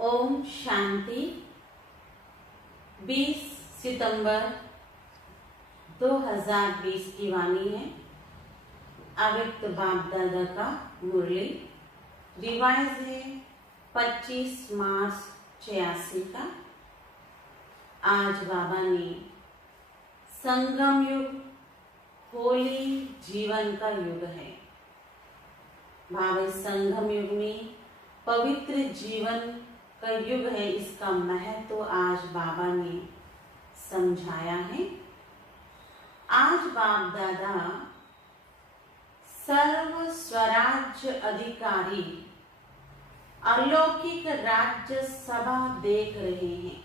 ओम शांति। 20 सितंबर 2020 की वाणी है। अव्यक्त बाप दादा का मुरली रिवाइज है 25 मार्च 86 का। आज बाबा ने संगम युग होली जीवन का युग है। बाबा संगम युग में पवित्र जीवन का युग है, इसका महत्व आज बाबा ने समझाया है। आज बाप दादा सर्व स्वराज्य अधिकारी अलौकिक राज्य सभा देख रहे हैं।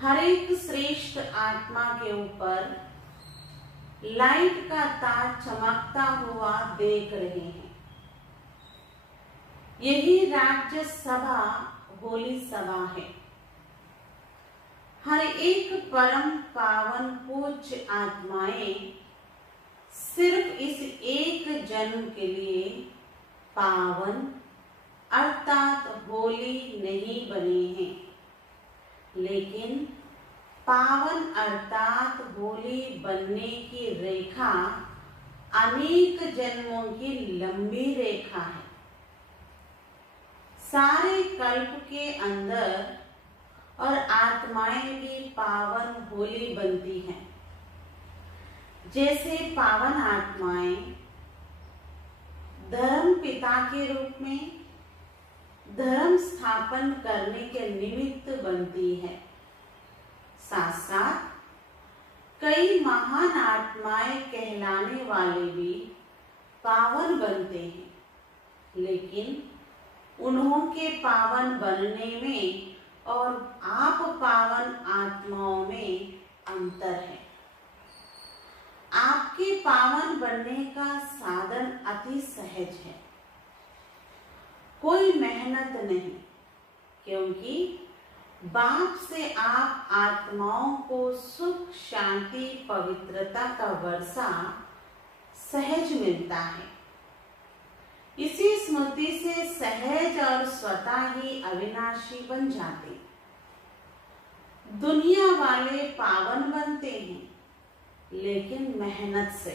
हर एक श्रेष्ठ आत्मा के ऊपर लाइट का तार चमकता हुआ देख रहे हैं। यही राज्य सभा होली सभा है। हर एक परम पावन पूज्य आत्माएं सिर्फ इस एक जन्म के लिए पावन अर्थात होली नहीं बने हैं, लेकिन पावन अर्थात होली बनने की रेखा अनेक जन्मों की लंबी रेखा है। सारे कल्प के अंदर और आत्माएं भी पावन होली बनती हैं। जैसे पावन आत्माएं धर्म पिता के रूप में धर्म स्थापन करने के निमित्त बनती है, साथ साथ कई महान आत्माएं कहलाने वाले भी पावन बनते हैं, लेकिन उन्हों के पावन बनने में और आप पावन आत्माओं में अंतर है। आपके पावन बनने का साधन अति सहज है, कोई मेहनत नहीं, क्योंकि बाप से आप आत्माओं को सुख शांति पवित्रता का वर्षा सहज मिलता है। इसी स्मृति से सहज और स्वतः ही अविनाशी बन जाते। दुनिया वाले पावन बनते हैं, लेकिन मेहनत से,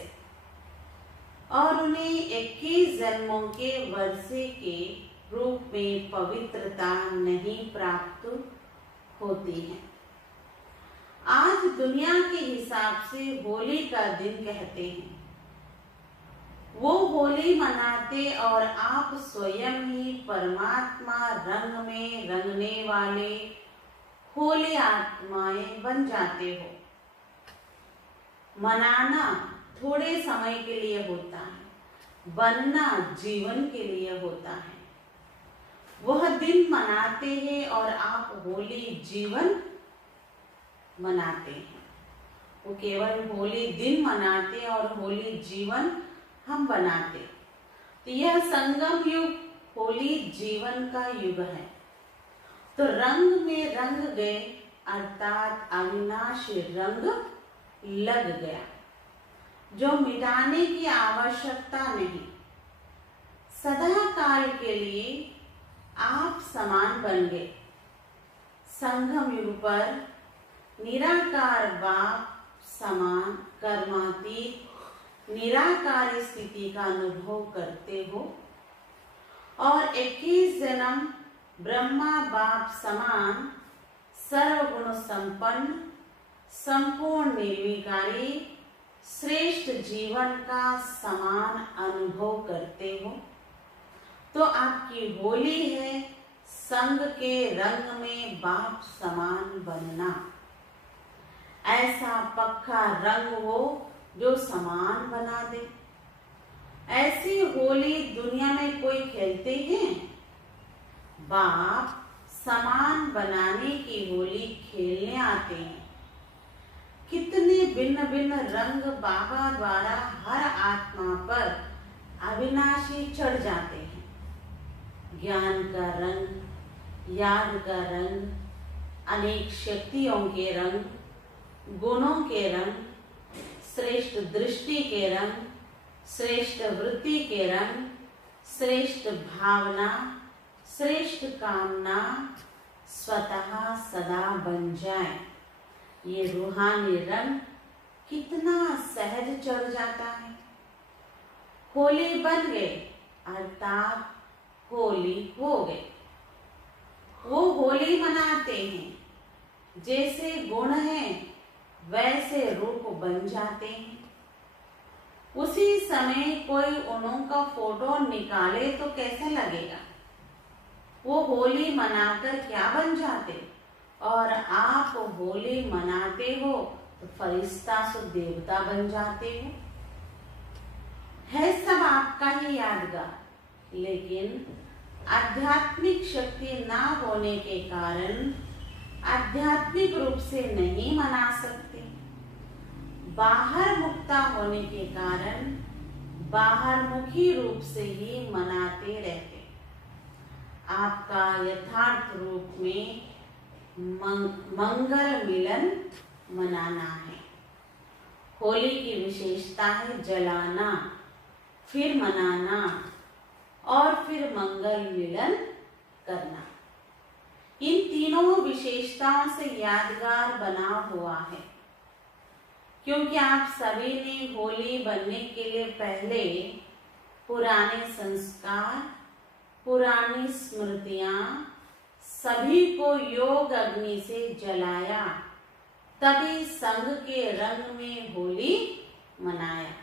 और उन्हें 21 जन्मों के वर्षे के रूप में पवित्रता नहीं प्राप्त होती है। आज दुनिया के हिसाब से होली का दिन कहते हैं। वो होली मनाते और आप स्वयं ही परमात्मा रंग में रंगने वाले होली आत्माएं बन जाते हो। मनाना थोड़े समय के लिए होता है, बनना जीवन के लिए होता है। वह दिन मनाते हैं और आप होली जीवन मनाते हैं। वो केवल होली दिन मनाते और होली जीवन हम बनाते। तो यह संगम युग होली जीवन का युग है। तो रंग में रंग गए अर्थात अविनाशी रंग लग गया, जो मिटाने की आवश्यकता नहीं। सदा काल के लिए आप समान बन गए। संगम युग पर निराकार बाप समान कर्मातीत निराकार स्थिति का अनुभव करते हो और 21 जन्म ब्रह्मा बाप समान सर्वगुण संपन्न संपूर्ण निर्विकारी श्रेष्ठ जीवन का समान अनुभव करते हो। तो आपकी होली है संग के रंग में बाप समान बनना। ऐसा पक्का रंग हो जो समान बना दे। ऐसी होली दुनिया में कोई खेलते हैं? बाप समान बनाने की होली खेलने आते हैं। कितने भिन्न भिन्न रंग बाबा द्वारा हर आत्मा पर अविनाशी चढ़ जाते हैं। ज्ञान का रंग, याद का रंग, अनेक शक्तियों के रंग, गुणों के रंग, श्रेष्ठ दृष्टि के रंग, श्रेष्ठ वृत्ति के रंग, श्रेष्ठ भावना, श्रेष्ठ कामना स्वतः सदा बन जाए। ये रूहानी रंग कितना सहज चढ़ जाता है। होली बन गए अर्थात होली हो गए। वो होली मनाते हैं, जैसे गुण है वैसे रूप बन जाते हैं। उसी समय कोई उनका फोटो निकाले तो कैसा लगेगा? वो होली मनाकर क्या बन जाते, और आप होली मनाते हो तो फरिश्ता सो देवता बन जाते हो। है सब आपका ही यादगार, लेकिन आध्यात्मिक शक्ति ना होने के कारण आध्यात्मिक रूप से नहीं मना सकते। बाहर मुक्ता होने के कारण बाहर मुखी रूप से ही मनाते रहते। आपका यथार्थ रूप में मंगल मिलन मनाना है। होली की विशेषता है जलाना, फिर मनाना और फिर मंगल मिलन करना। इन तीनों विशेषताओं से यादगार बना हुआ है, क्योंकि आप सभी ने होली बनने के लिए पहले पुराने संस्कार, पुरानी स्मृतियां सभी को योग अग्नि से जलाया, तभी संग के रंग में होली मनाया,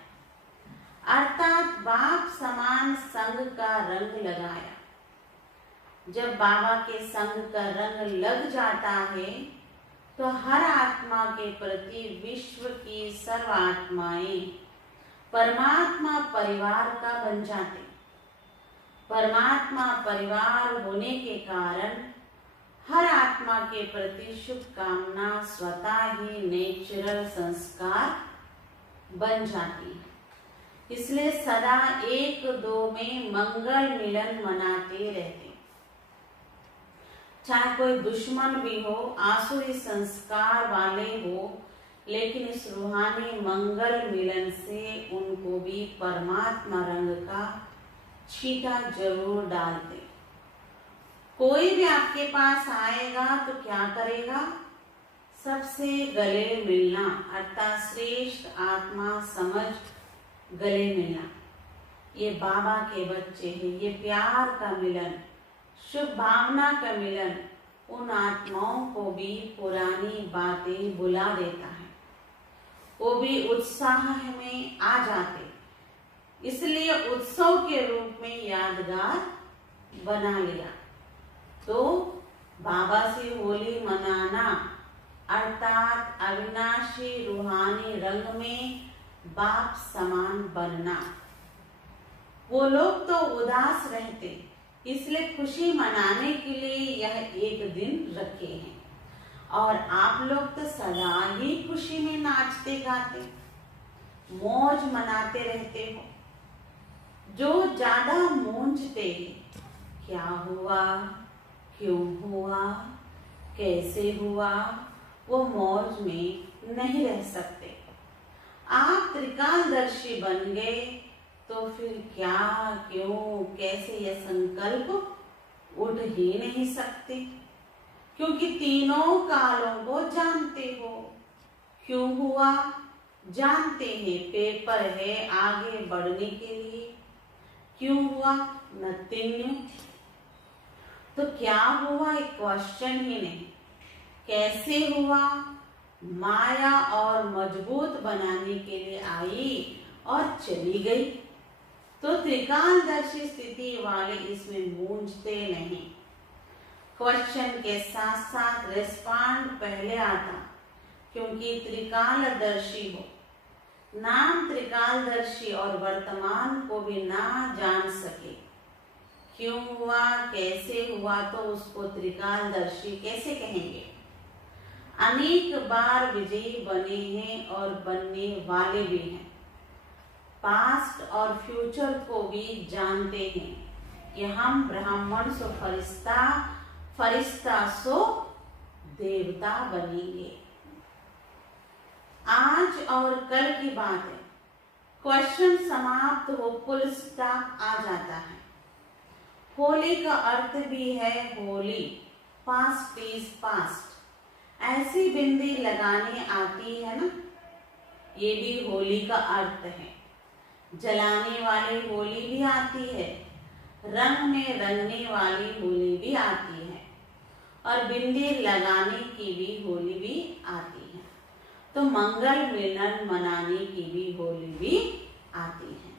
अर्थात बाप समान संग का रंग लगाया। जब बाबा के संग का रंग लग जाता है तो हर आत्मा के प्रति विश्व की सर्व आत्माएं परमात्मा परिवार का बन जाते। परमात्मा परिवार होने के कारण हर आत्मा के प्रति शुभकामना स्वतः ही नेचुरल संस्कार बन जाती है। इसलिए सदा एक दो में मंगल मिलन मनाते रहते। चाहे कोई दुश्मन भी हो, आसुरी संस्कार वाले हो, लेकिन इस रूहानी मंगल मिलन से उनको भी परमात्मा रंग का छींटा जरूर डालते। कोई भी आपके पास आएगा तो क्या करेगा? सबसे गले मिलना, अर्थात श्रेष्ठ आत्मा समझ गले मिलना। ये बाबा के बच्चे हैं, ये प्यार का मिलन, शुभ भावना का मिलन उन आत्माओं को भी पुरानी बातें बुला देता है। वो भी उत्साह में आ जाते, इसलिए उत्सव के रूप में यादगार बना लिया। तो बाबा से होली मनाना अर्थात अविनाशी रूहानी रंग में बाप समान बनना। वो लोग तो उदास रहते, इसलिए खुशी मनाने के लिए यह एक दिन रखे हैं, और आप लोग तो सदा ही खुशी में नाचते गाते मौज मनाते रहते हो। जो ज्यादा मूंझते क्या हुआ, क्यों हुआ, कैसे हुआ, वो मौज में नहीं रह सकते। आप त्रिकालदर्शी बन गए तो फिर क्या, क्यों, कैसे यह संकल्प उठ ही नहीं सकते, क्योंकि तीनों कालों को जानते हो। क्यों हुआ जानते हैं, पेपर है आगे बढ़ने के लिए। क्यों हुआ, नथिंग। तो क्या हुआ, एक क्वेश्चन ही नहीं। कैसे हुआ, माया और मजबूत बनाने के लिए आई और चली गई। तो त्रिकालदर्शी स्थिति वाले इसमें मूंझते नहीं। क्वेश्चन के साथ साथ रिस्पॉन्ड पहले आता, क्योंकि त्रिकालदर्शी हो। नाम त्रिकालदर्शी और वर्तमान को भी ना जान सके, क्यों हुआ, कैसे हुआ, तो उसको त्रिकालदर्शी कैसे कहेंगे? अनेक बार विजयी बने हैं और बनने वाले भी हैं। पास्ट और फ्यूचर को भी जानते हैं कि हम ब्राह्मण सो फरिश्ता, फरिश्ता सो देवता बनेंगे। आज और कल की बात है, क्वेश्चन समाप्त हो, फुल स्टॉप आ जाता है। होली का अर्थ भी है होली, पास्ट इज पास्ट। ऐसी बिंदी लगाने आती है ना, ये भी होली का अर्थ है। जलाने वाली होली भी आती है, रंग में रंगने वाली होली भी आती है, और बिंदी लगाने की भी होली भी आती है। तो मंगल मिलन मनाने की भी होली भी आती है।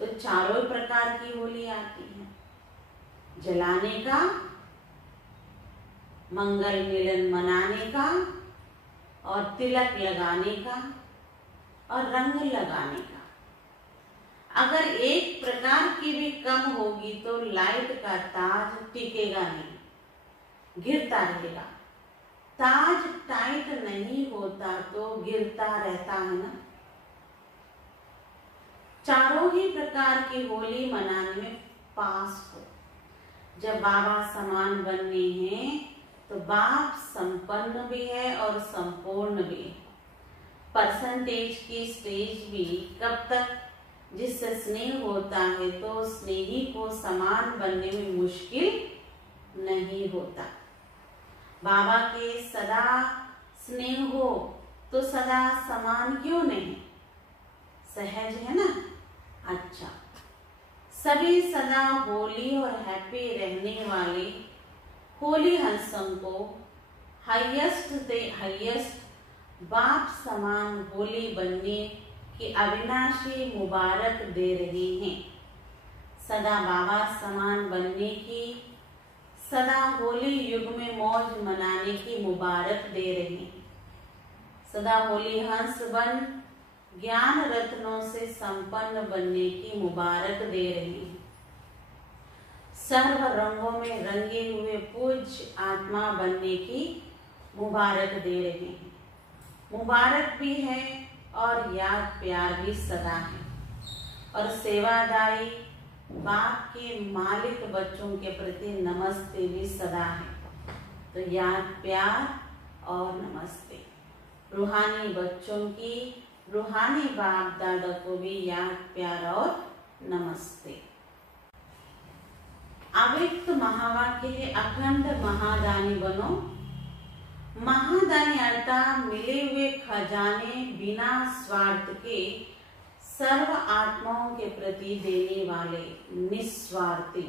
तो चारों प्रकार की होली आती है, जलाने का, मंगल मिलन मनाने का, और तिलक लगाने का, और रंग लगाने का। अगर एक प्रकार की भी कम होगी तो लाइट का ताज टिकेगा नहीं, गिरता रहेगा। ताज टाइट नहीं होता तो गिरता रहता है ना। चारों ही प्रकार की होली मनाने में पास हो। जब बाबा समान बनने हैं तो बाप संपन्न भी है और संपूर्ण भी है। परसेंटेज की स्टेज भी कब तक, जिससे स्नेह होता है तो स्नेही को समान बनने में मुश्किल नहीं होता। बाबा के सदा स्नेह हो तो सदा समान क्यों नहीं, सहज है ना। अच्छा, सभी सदा होली और हैप्पी रहने वाले होली हंसों को हाईएस्ट से हाईएस्ट बाप समान होली बनने की अविनाशी मुबारक दे रही हैं। सदा बाबा समान बनने की, सदा होली युग में मौज मनाने की मुबारक दे रही हैं। सदा होली हंस बन ज्ञान रत्नों से संपन्न बनने की मुबारक दे रही हैं। सर्व रंगों में रंगे हुए पूज्य आत्मा बनने की मुबारक दे रहे हैं। मुबारक भी है और याद प्यार भी सदा है, और सेवादारी बाप के मालिक बच्चों के प्रति नमस्ते भी सदा है। तो याद प्यार और नमस्ते। रूहानी बच्चों की, रूहानी बाप दादा को भी याद प्यार और नमस्ते। अव्यक्त महावाक्य है, अखंड महादानी बनो। महादानी अर्थात मिले हुए खजाने बिना स्वार्थ के सर्व आत्माओं के प्रति देने वाले, निस्वार्थी।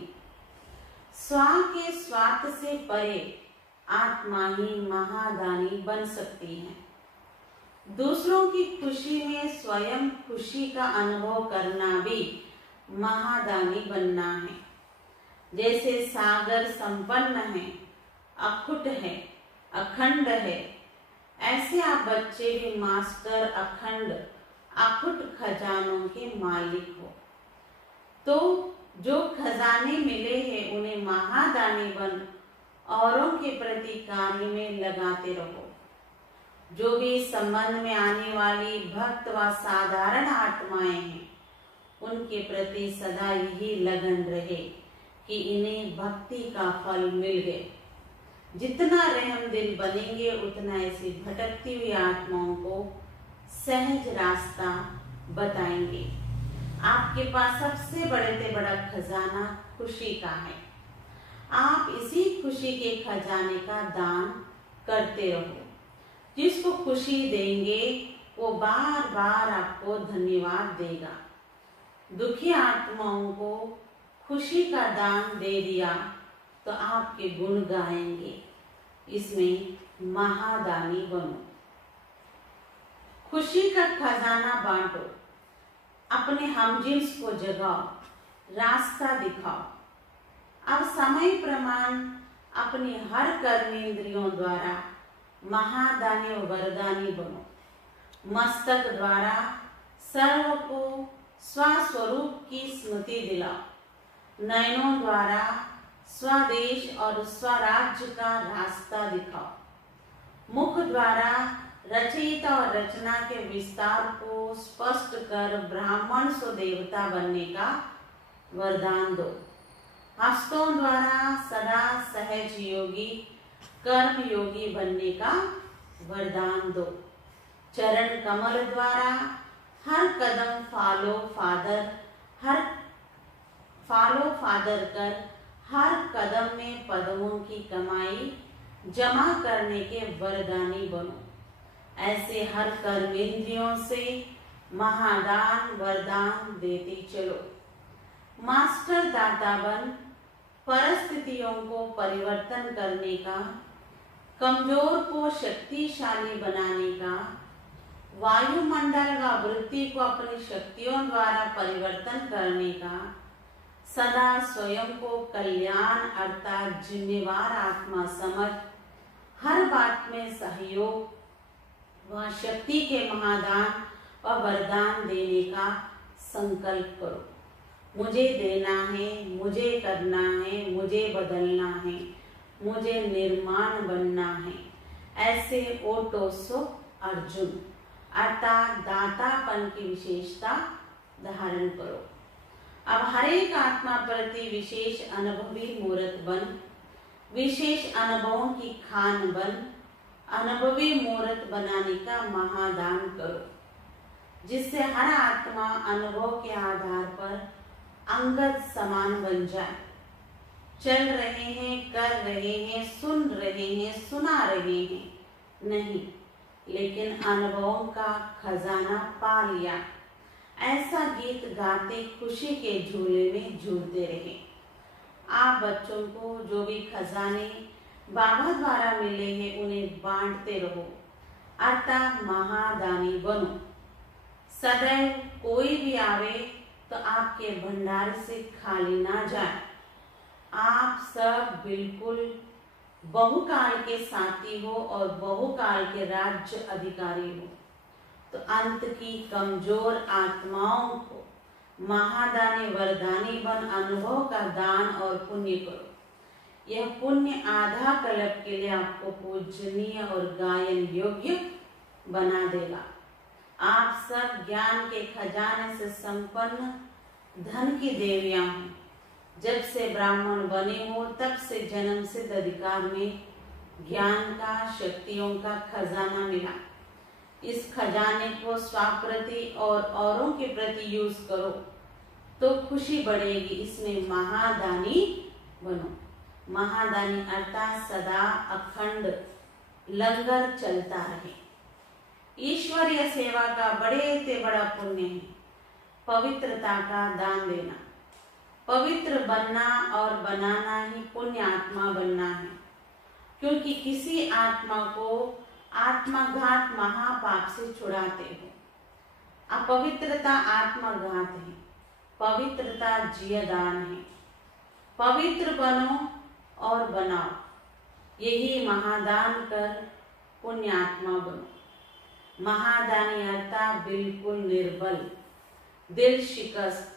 स्व के स्वार्थ से परे आत्मा ही महादानी बन सकती है। दूसरों की खुशी में स्वयं खुशी का अनुभव करना भी महादानी बनना है। जैसे सागर संपन्न है, अखुट है, अखंड है, ऐसे आप बच्चे भी मास्टर अखंड अखुट खजानों के मालिक हो। तो जो खजाने मिले हैं उन्हें महादानी बन औरों के प्रति कार्य में लगाते रहो। जो भी संबंध में आने वाली भक्त व साधारण आत्माएं हैं उनके प्रति सदा यही लगन रहे कि इन्हें भक्ति का फल मिल गए। जितना रहम दिल बनेंगे उतना ऐसी भटकती हुई आत्माओं को सहज रास्ता बताएंगे। आपके पास सबसे बड़े से बड़ा खजाना खुशी का है। आप इसी खुशी के खजाने का दान करते रहो। जिसको खुशी देंगे वो बार बार आपको धन्यवाद देगा। दुखी आत्माओं को खुशी का दान दे दिया तो आपके गुण गाएंगे। इसमें महादानी बनो। खुशी का खजाना बांटो, अपने हमजिन्स को जगाओ, रास्ता दिखाओ। अब समय प्रमाण अपने हर कर्मेंद्रियों द्वारा महादानी और वरदानी बनो। मस्तक द्वारा सर्व को स्वस्वरूप की स्मृति दिलाओ। नयनों द्वारा स्वदेश और स्वराज्य का रास्ता दिखाओ। मुख द्वारा रचयिता और रचना के विस्तार को स्पष्ट कर ब्राह्मण सो देवता बनने का वरदान दो। हस्तों द्वारा सदा सहज योगी कर्म योगी बनने का वरदान दो। चरण कमल द्वारा हर कदम फॉलो फादर कर हर कदम में पदमों की कमाई जमा करने के वरदानी बनो। ऐसे हर कर्मेंद्रियों से महादान वरदान देते चलो। मास्टर दाता बन परिस्थितियों को परिवर्तन करने का, कमजोर को शक्तिशाली बनाने का, वायुमंडल व वृत्ति को अपनी शक्तियों द्वारा परिवर्तन करने का, सदा स्वयं को कल्याण अर्थात जिम्मेवार आत्मा समझ हर बात में सहयोग व शक्ति के महादान व वरदान देने का संकल्प करो। मुझे देना है, मुझे करना है, मुझे बदलना है, मुझे निर्माण बनना है। ऐसे ओटोसो अर्जुन अर्थात दातापन की विशेषता धारण करो। अब हर एक आत्मा प्रति विशेष अनुभवी मूर्त बन, विशेष अनुभवों की खान बन, अनुभवी मूर्त बनाने का महादान करो, जिससे हर आत्मा अनुभव के आधार पर अंगद समान बन जाए। चल रहे हैं, कर रहे हैं, सुन रहे हैं, सुना रहे हैं नहीं, लेकिन अनुभवों का खजाना पा लिया। ऐसा गीत गाते खुशी के झूले में झूलते रहे। आप बच्चों को जो भी खजाने बाबा द्वारा मिले हैं उन्हें बांटते रहो, अर्थात महादानी बनो। सदैव कोई भी आवे तो आपके भंडार से खाली ना जाए। आप सब बिल्कुल बहुकाल के साथी हो और बहुकाल के राज्य अधिकारी हो, तो अंत की कमजोर आत्माओं को महादानी वरदानी बन अनुभव का दान और पुण्य करो। यह पुण्य आधा कल्प के लिए आपको पूजनीय और गायन योग्य बना देगा। आप सब ज्ञान के खजाने से संपन्न धन की देवियां हो। जब से ब्राह्मण बने हो तब से जन्म सिद्ध अधिकार में ज्ञान का, शक्तियों का खजाना मिला। इस खजाने को स्वाप्रति और औरों के प्रति यूज करो तो खुशी बढ़ेगी। इसमें महादानी बनो। महादानी अर्थात सदा अखंड लंगर चलता रहे। ईश्वरीय सेवा का बड़े से बड़ा पुण्य है पवित्रता का दान देना। पवित्र बनना और बनाना ही पुण्य आत्मा बनना है, क्योंकि किसी आत्मा को आत्मघात महापाप से छुड़ाते हो। अपवित्रता आत्मघात है, पवित्रता जीवदान है। पवित्र बनो और बनाओ, यही महादान कर पुण्य आत्मा बनो। महादानी अर्थात बिल्कुल निर्बल, दिल शिकस्त,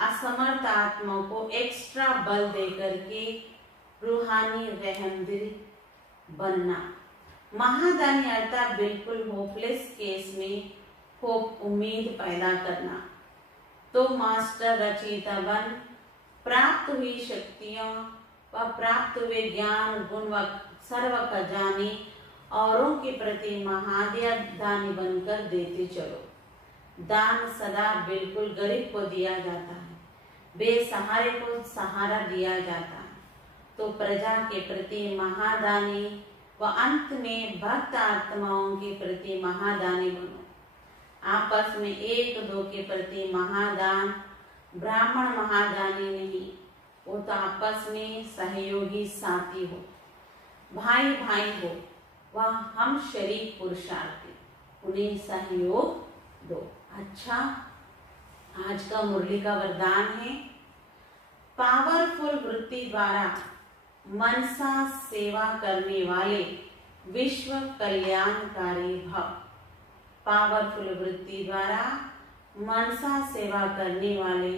असमर्थ आत्मा को एक्स्ट्रा बल देकर के रूहानी रहमदिल बनना। महादानी अर्थात बिल्कुल होपलेस केस में होप उम्मीद पैदा करना। तो मास्टर रचयिता बन प्राप्त हुई शक्तियों व प्राप्त हुए ज्ञान गुण व सर्व खजाने औरों के प्रति महादानी बनकर देते चलो। दान सदा बिल्कुल गरीब को दिया जाता है, बेसहारे को सहारा दिया जाता है। तो प्रजा के प्रति महादानी व अंत में भक्त आत्माओं के प्रति महादानी बनो। आपस में एक दो के प्रति महादान ब्राह्मण महादानी नहीं, वो तो आपस में सहयोगी साथी हो, भाई भाई हो, वह हम शरीक पुरुषार्थी, उन्हें सहयोग दो। अच्छा, आज का मुरली का वरदान है पावरफुल वृत्ति द्वारा मनसा सेवा करने वाले विश्व कल्याणकारी भव। पावरफुल वृत्ति द्वारा मनसा सेवा करने वाले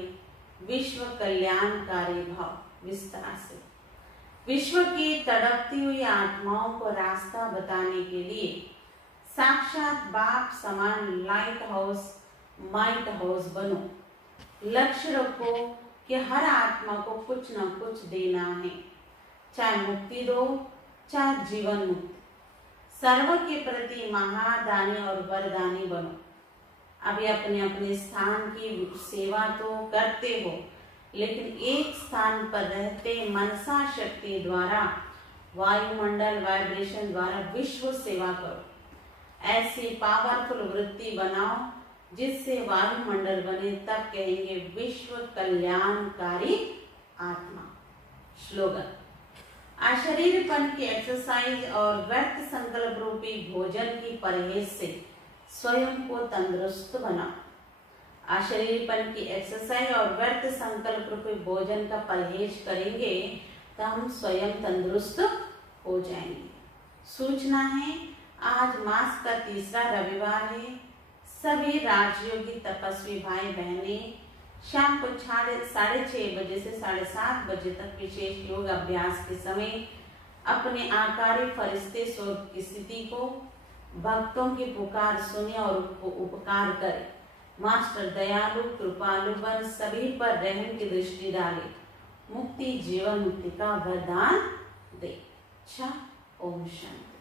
विश्व कल्याणकारी भव। विस्तार से विश्व की तड़पती हुई आत्माओं को रास्ता बताने के लिए साक्षात बाप समान लाइट हाउस माइट हाउस बनो। लक्ष्य रखो कि हर आत्मा को कुछ न कुछ देना है, चाहे मुक्ति दो चाहे जीवन मुक्ति। सर्व के प्रति महादानी और वरदानी बनो। अभी अपने अपने स्थान की सेवा तो करते हो, लेकिन एक स्थान पर रहते मनसा शक्ति द्वारा वायुमंडल वाइब्रेशन द्वारा विश्व सेवा करो। ऐसी पावरफुल वृत्ति बनाओ जिससे वायुमंडल बने, तब कहेंगे विश्व कल्याणकारी आत्मा। स्लोगन: अशरीरपन की एक्सरसाइज और व्यर्थ संकल्प रूपी भोजन की परहेज से स्वयं को तंदुरुस्त बनाओ। अशरीरपन की एक्सरसाइज और व्यर्थ संकल्प रूपी भोजन का परहेज करेंगे तो हम स्वयं तंदुरुस्त हो जाएंगे। सूचना है, आज मास का तीसरा रविवार है। सभी राजयोगी तपस्वी भाई बहने शाम को 6:30 बजे से 7:30 बजे तक विशेष योग अभ्यास के समय अपने आकारी फरिश्ते स्वरूप की स्थिति को, भक्तों की पुकार सुने और उपकार करे। मास्टर दयालु कृपालु बन सभी पर रहम की दृष्टि डाले, मुक्ति जीवन मुक्ति का वरदान दे। अच्छा, ओम शांति।